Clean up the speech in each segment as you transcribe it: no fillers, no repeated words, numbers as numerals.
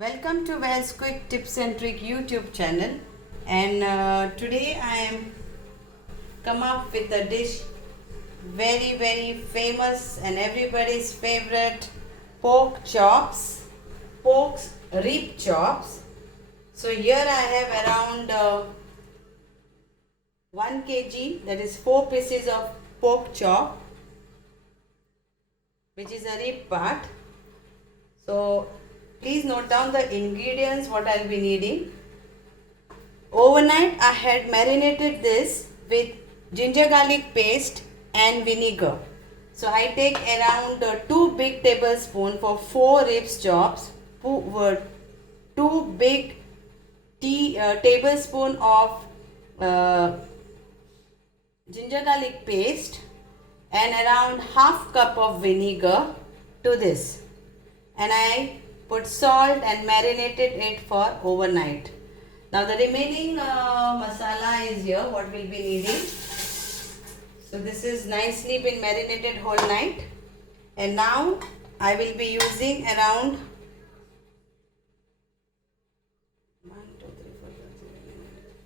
Welcome to Wells Quick Tips and Trick YouTube channel, and today I am come up with a dish very famous and everybody's favorite, pork chops, pork rib chops. So here I have around 1 kg, that is 4 pieces of pork chop, which is a rib part. So please note down the ingredients what I'll be needing. Overnight I had marinated this with ginger garlic paste and vinegar. So I take around 2 big tablespoons for 4 ribs chops, 2 big tablespoon of ginger garlic paste and around half cup of vinegar to this, and I put salt and marinated it for overnight. Now the remaining masala is here what we'll be needing. So this is nicely been marinated whole night, and now I will be using around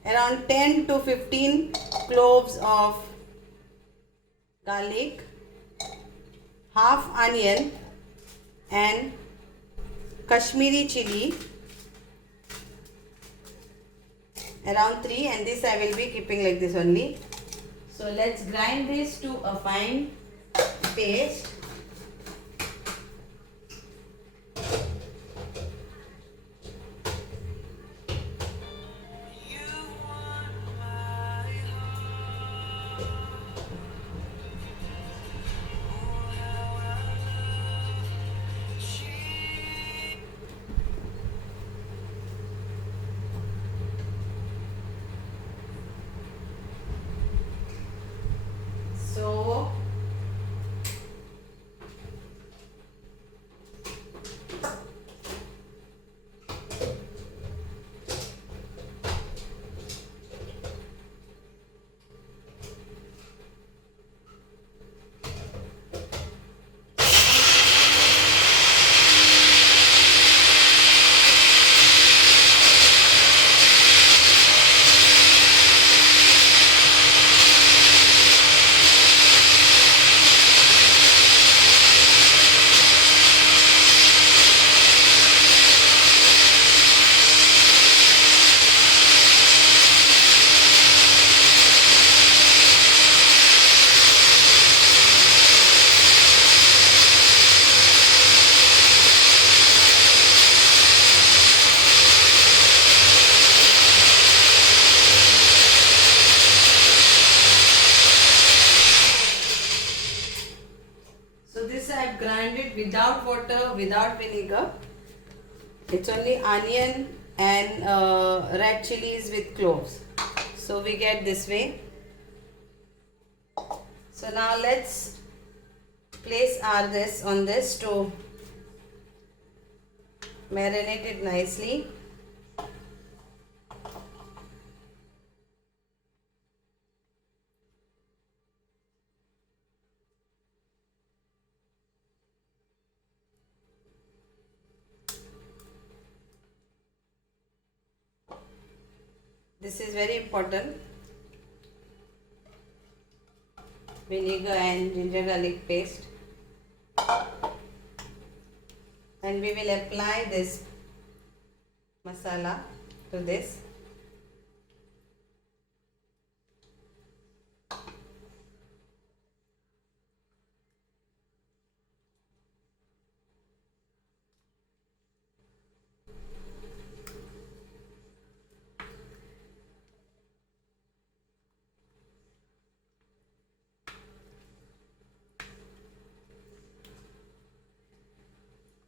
10 to 15 cloves of garlic, half onion and Kashmiri chili around 3, and this I will be keeping like this only. So let's grind this to a fine paste. So this I have grinded without water, without vinegar. It's only onion and red chilies with cloves. So we get this way. So now let's place this on this to marinate it nicely. This is very important. Vinegar and ginger garlic paste, and we will apply this masala to this.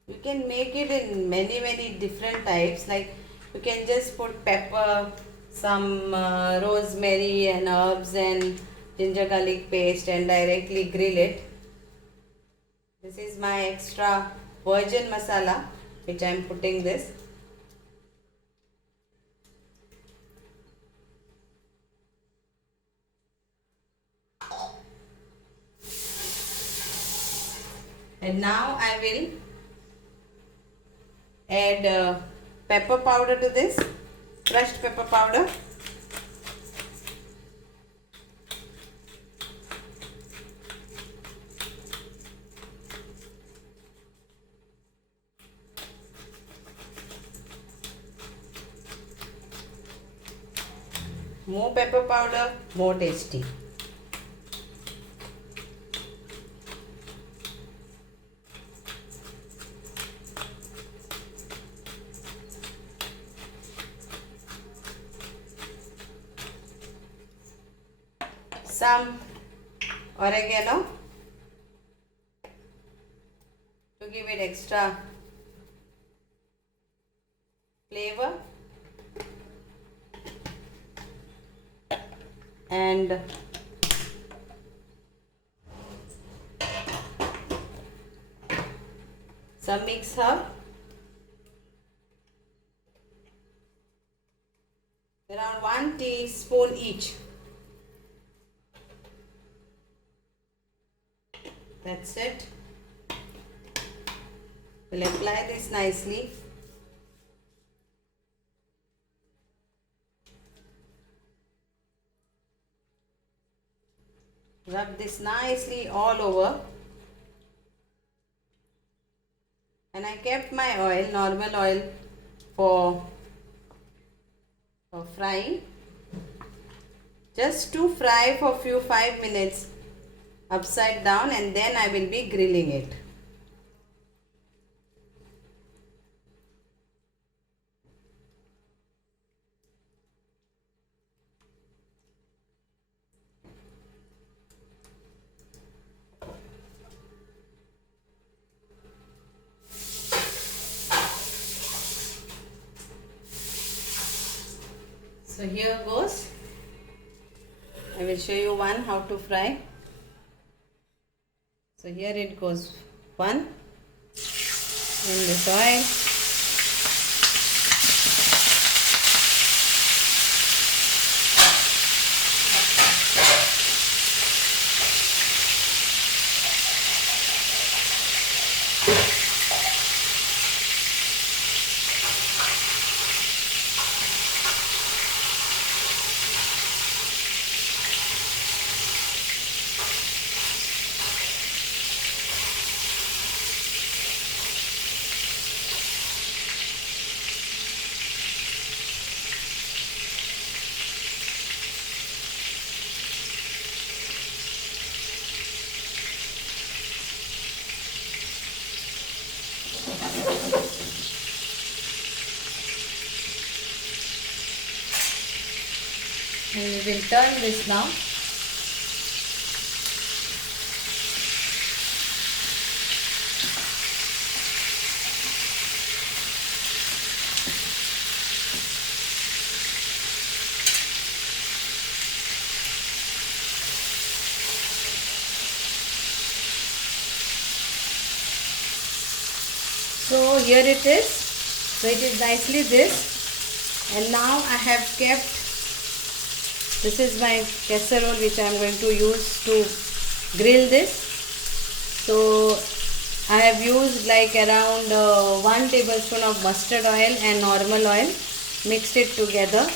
You can make it in many different types, like you can just put pepper, some rosemary and herbs and ginger garlic paste and directly grill it. This is my extra virgin masala which I am putting this. And now I will add pepper powder to this, crushed pepper powder. More pepper powder, more tasty. Some oregano to give it extra flavor, and some mixed herb, around 1 teaspoon each. That's it. We'll apply this nicely. Rub this nicely all over. And I kept my oil, normal oil, for frying. Just to fry for 5 minutes upside down, and then I will be grilling it. So here goes. I will show you one how to fry. So here it goes, one in this oil. And we will turn this now. So here it is. So it is nicely this, and now I have kept, this is my casserole which I am going to use to grill this. So I have used like around 1 tablespoon of mustard oil and normal oil, mixed it together.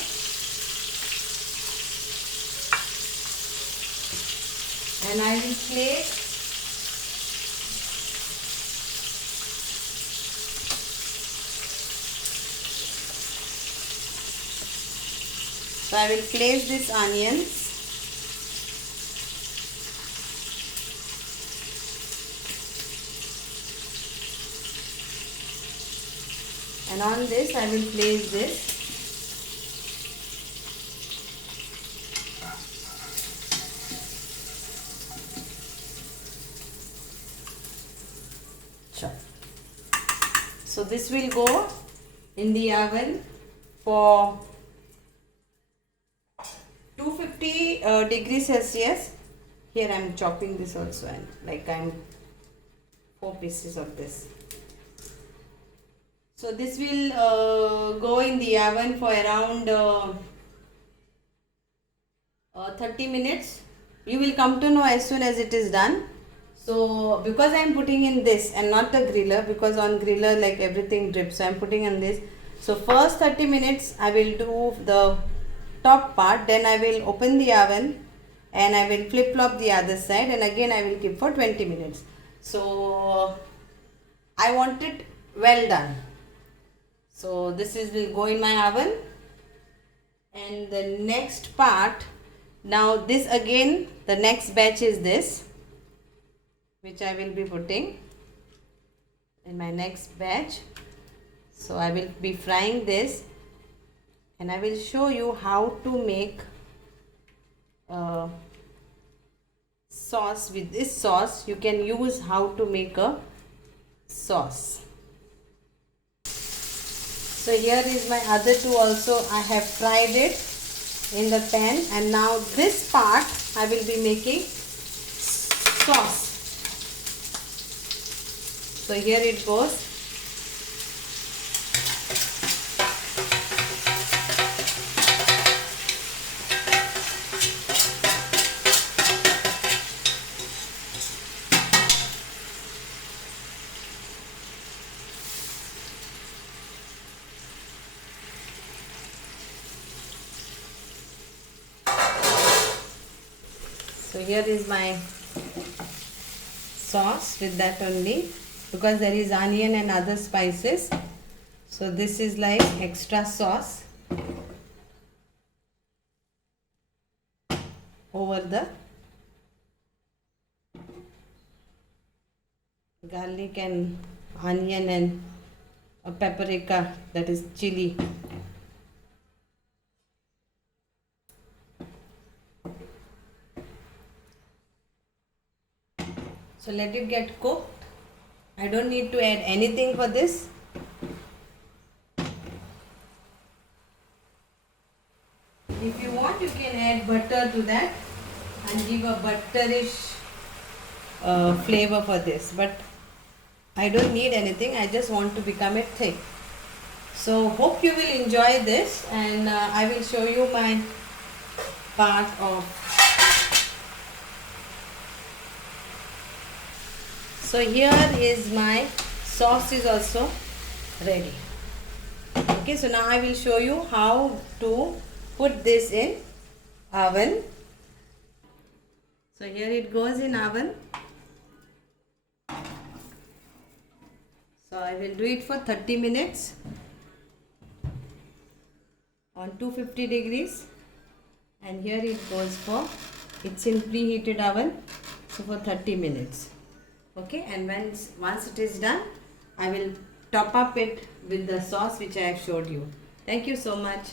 And I will place these onions. And on this I will place this. So this will go in the oven for 250 degrees Celsius. Here I am chopping this also, and like I am 4 pieces of this. So this will go in the oven for around 30 minutes. You will come to know as soon as it is done. So because I am putting in this and not the griller, because on griller like everything drips, so I am putting in this. So first 30 minutes I will do the top part, then I will open the oven and I will flip flop the other side, and again I will keep for 20 minutes. So I want it well done. So this is will go in my oven, and the next part, now this again, the next batch is this, which I will be putting in my next batch. So I will be frying this, and I will show you how to make sauce. With this sauce you can use how to make a sauce. So here is my other two also. I have fried it in the pan, and now this part I will be making sauce. So here it goes. So here is my sauce with that only, because there is onion and other spices. So this is like extra sauce over the garlic and onion and a paprika, that is chili. So let it get cooked. I don't need to add anything for this. If you want, you can add butter to that and give a butterish flavor for this. But I don't need anything. I just want to become it thick. So hope you will enjoy this, and I will show you my part of. So here is my sauce is also ready. Okay, so now I will show you how to put this in oven. So here it goes in oven. So I will do it for 30 minutes on 250 degrees, and here it goes for, it's in preheated oven, so for 30 minutes. Okay, and once it is done, I will top up it with the sauce which I have showed you. Thank you so much.